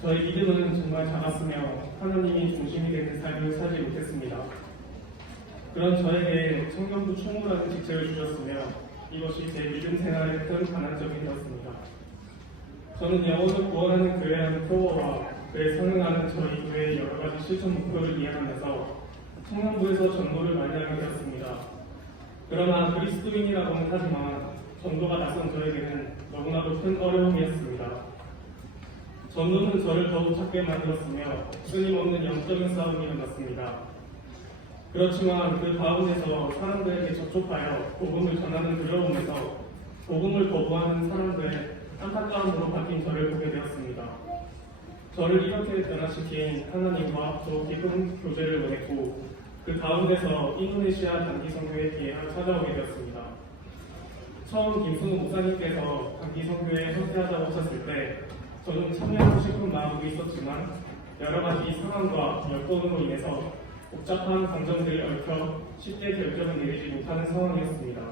저희 믿음은 정말 작았으며 하나님이 중심이 되는 삶을 살지 못했습니다. 그런 저에게 청년부 충무라는 직책을 주셨으며 이것이 제 믿음 생활의 큰 반환점이 되었습니다. 저는 영혼을 구원하는 교회라는 표어와 그에 상응하는 저희 교회의 여러 가지 실천 목표를 이해하면서 청년부에서 전도를 많이 하게 되었습니다. 그러나 그리스도인이라고는 하지만 전도가 낯선 저에게는 너무나도 큰 어려움이었습니다. 전도는 저를 더욱 찾게 만들었으며 끊임없는 영적인 싸움이 일어났습니다. 그렇지만 그 가운데서 사람들에게 접촉하여 복음을 전하는 두려움에서 복음을 거부하는 사람들의 안타까움으로 바뀐 저를 보게 되었습니다. 저를 이렇게 변화시킨 하나님과 더 깊은 교제를 원했고 그 가운데서 인도네시아 단기 선교의 기회가 찾아오게 되었습니다. 처음 김순우 목사님께서 단기 선교에 선택하자고 하셨을 때 저는 참여하고 싶은 마음도 있었지만 여러 가지 상황과 여건으로 인해서 복잡한 감정들이 얽혀 쉽게 결정을 내리지 못하는 상황이었습니다.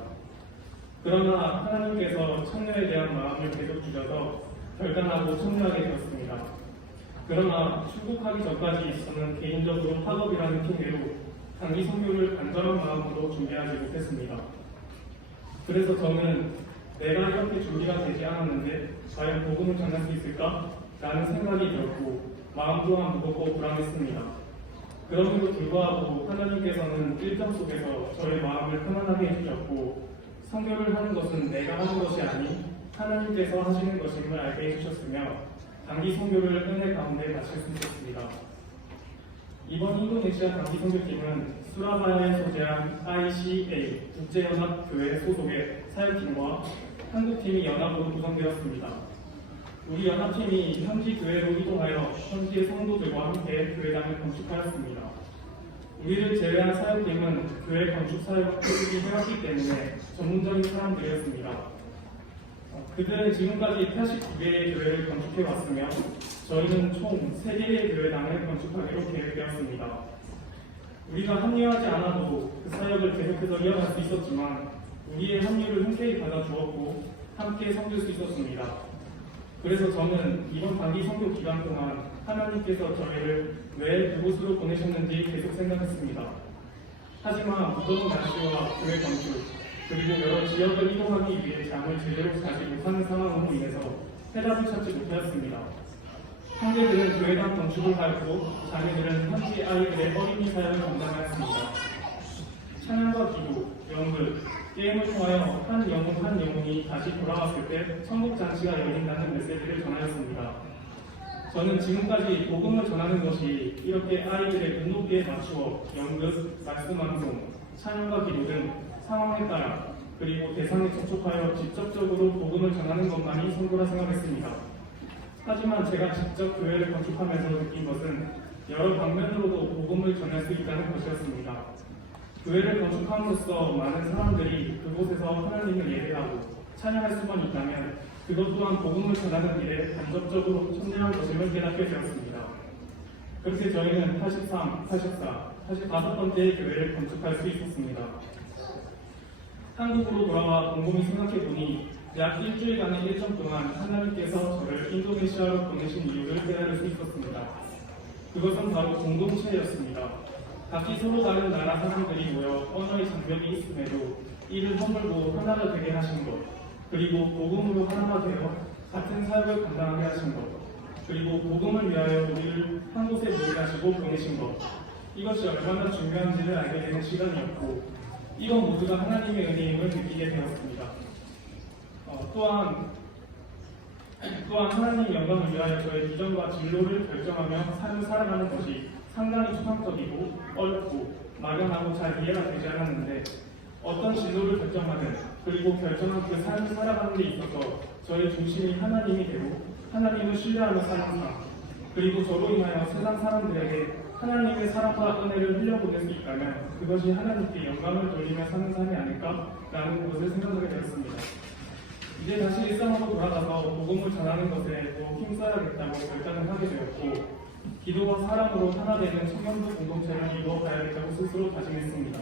그러나 하나님께서 참여에 대한 마음을 계속 주셔서 결단하고 참여하게 되었습니다. 그러나 출국하기 전까지 저는 개인적으로 학업이라는 핑계로 단기 선교를 간절한 마음으로 준비하지 못했습니다. 그래서 저는 내가 이렇게 준비가 되지 않았는데 과연 복음을 전할 수 있을까? 라는 생각이 들었고 마음 또한 무겁고 불안했습니다. 그럼에도 불구하고 하나님께서는 일정 속에서 저의 마음을 편안하게 해주셨고 선교를 하는 것은 내가 하는 것이 아닌 하나님께서 하시는 것임을 알게 해주셨으며 단기 선교를 은혜 가운데 마칠 수 있었습니다. 이번 인도네시아 단기 선교팀은 수라바야에 소재한 ICA 국제연합교회 소속의 사역팀과 한국팀이 연합으로 구성되었습니다. 우리 연합팀이 현지 교회로 이동하여 현지의 성도들과 함께 교회당을 건축하였습니다. 우리를 제외한 사역팀은 교회 건축 사역을 해왔기 때문에 전문적인 사람들이었습니다. 그들은 지금까지 89개의 교회를 건축해왔으며 저희는 총 3개의 교회당을 건축하기로 계획되었습니다. 우리가 합류하지 않아도 그 사역을 계속해서 이어갈 수 있었지만 우리의 합류를 흔쾌히 받아주었고 함께 섬길 수 있었습니다. 그래서 저는 이번 단기 선교 기간 동안 하나님께서 저희를 왜 그곳으로 보내셨는지 계속 생각했습니다. 하지만 무더운 날씨와 교회 건축 그리고 여러 지역을 이동하기 위해 잠을 제대로 자지 못하는 상황으로 인해서 해답을 찾지 못하였습니다. 형제들은 교회당 건축을 하였고 자매들은 현지 아이들의 어린이 사역을 감당하였습니다. 찬양과 기도, 연극, 게임을 통하여 한 영혼이 다시 돌아왔을 때 천국잔치가 열린다는 메시지를 전하였습니다. 저는 지금까지 복음을 전하는 것이 이렇게 아이들의 눈높이에 맞추어 연극, 말씀 방송, 찬양과 기도 등 상황에 따라 그리고 대상에 접촉하여 직접적으로 복음을 전하는 것만이 선교라 생각했습니다. 하지만 제가 직접 교회를 건축하면서 느낀 것은 여러 방면으로도 복음을 전할 수 있다는 것이었습니다. 교회를 건축함으로써 많은 사람들이 그곳에서 하나님을 예배하고 찬양할 수만 있다면 그것 또한 복음을 전하는 일에 간접적으로 참여한 것임을 깨닫게 되었습니다. 그렇게 저희는 83, 84, 85번째의 교회를 건축할 수 있었습니다. 한국으로 돌아와 곰곰이 생각해보니 약 일주일간의 일정 동안 하나님께서 저를 인도네시아로 보내신 이유를 깨달을 수 있었습니다. 그것은 바로 공동체였습니다. 각기 서로 다른 나라 사람들이 모여 언어의 장벽이 있음에도 이를 허물고 하나가 되게 하신 것, 그리고 복음으로 하나가 되어 같은 사역을 감당하게 하신 것, 그리고 복음을 위하여 우리를 한 곳에 모이게 하시고 보내신 것, 이것이 얼마나 중요한지를 알게 되는 시간이었고 이것 모두가 하나님의 은혜임을 느끼게 되었습니다. 또한 하나님의 영광을 위하여 저의 비전과 진로를 결정하며 삶을 살아가는 것이 상당히 추상적이고 어렵고 막연하고 잘 이해가 되지 않았는데 어떤 진로를 결정하든 그리고 결정한 그 삶을 살아가는 데 있어서 저의 중심이 하나님이 되고 하나님을 신뢰하며 사는 삶 그리고 저로 인하여 세상 사람들에게 하나님의 사랑과 은혜를 흘려보낼 수 있다면 그것이 하나님께 영광을 돌리며 사는 삶이 아닐까라는 것을 생각하게 되었습니다. 이제 다시 일상으로 돌아가서 복음을 전하는 것에 더 힘써야겠다고 결단을 하게 되었고 기도와 사랑으로 하나 되는 청년부 공동체를 이루어가야겠다고 스스로 다짐했습니다.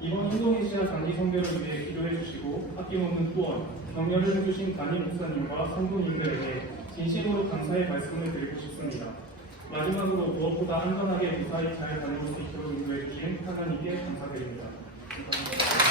이번 인도네시아 단기 선교를 위해 기도해 주시고 아낌없는 후원, 격려를 해주신 담임 목사님과 성도님들에게 진심으로 감사의 말씀을 드리고 싶습니다. 마지막으로 무엇보다 안전하게 무사히 잘 다녀올 수 있도록 인도해 주신 하나님께 감사드립니다. 감사합니다.